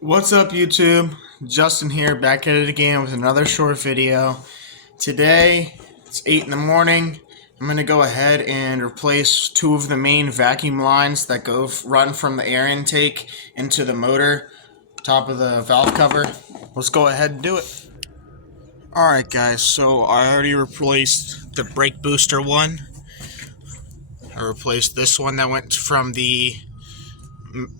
What's up, YouTube? Justin here, back at it again with another short video. Today, it's 8 in the morning. I'm going to go ahead and replace two of the main vacuum lines that run from the air intake into the motor, top of the valve cover. Let's go ahead and do it. Alright guys, so I already replaced the brake booster one. I replaced this one that went from the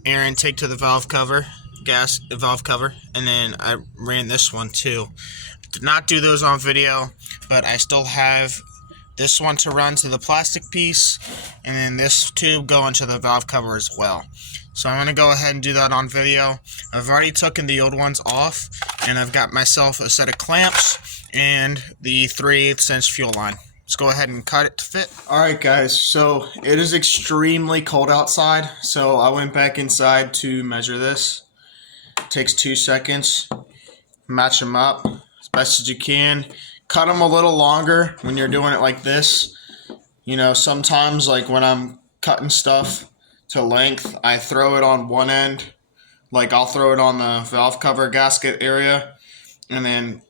air intake to the valve cover, gas valve cover, and then I ran this one too. Did not do those on video, but I still have this one to run to the plastic piece, and then this tube going to the valve cover as well. So I'm going to go ahead and do that on video. I've already taken the old ones off, and I've got myself a set of clamps and the 3/8 inch fuel line. Let's go ahead and cut it to fit. Alright guys, so it is extremely cold outside, so I went back inside to measure this. It takes 2 seconds. Match them up as best as you can. Cut them a little longer when you're doing it like this. You know, sometimes like when I'm cutting stuff to length, I throw it on one end. Like I'll throw it on the valve cover gasket area, and then,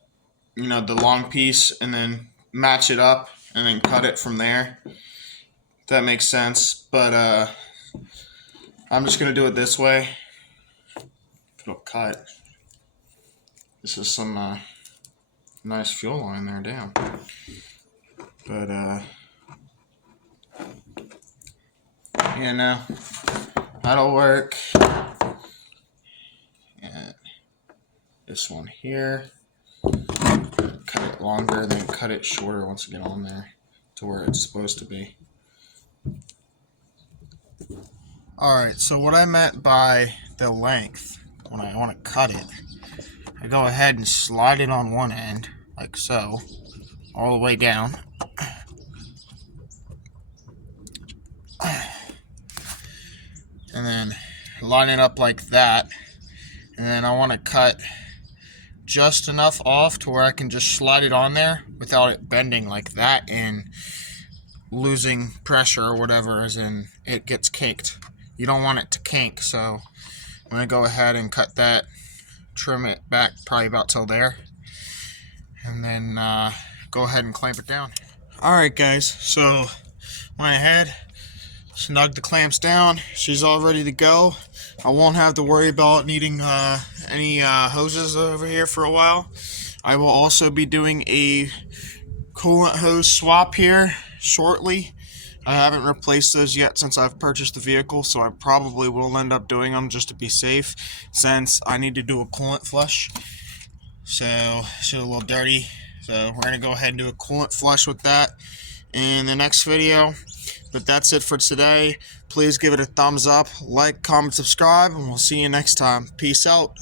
you know, the long piece, and then match it up and then cut it from there. If that makes sense. But I'm just gonna do it this way. It'll cut. This is some nice fuel line there, damn. But you know, that'll work. And this one here, cut it longer, then cut it shorter once you get on there to where it's supposed to be. Alright, so what I meant by the length, when I want to cut it, I go ahead and slide it on one end, like so, all the way down. And then line it up like that. And then I want to cut just enough off to where I can just slide it on there without it bending like that and losing pressure or whatever, as in it gets caked. You don't want it to kink, so I'm going to go ahead and cut that, trim it back probably about till there, and then go ahead and clamp it down. Alright guys, so went ahead, snug the clamps down. She's all ready to go. I won't have to worry about needing any hoses over here for a while. I will also be doing a coolant hose swap here shortly. I haven't replaced those yet since I've purchased the vehicle, so I probably will end up doing them just to be safe, since I need to do a coolant flush. So it's a little dirty, so we're going to go ahead and do a coolant flush with that in the next video. But that's it for today. Please give it a thumbs up, like, comment, subscribe, and we'll see you next time. Peace out.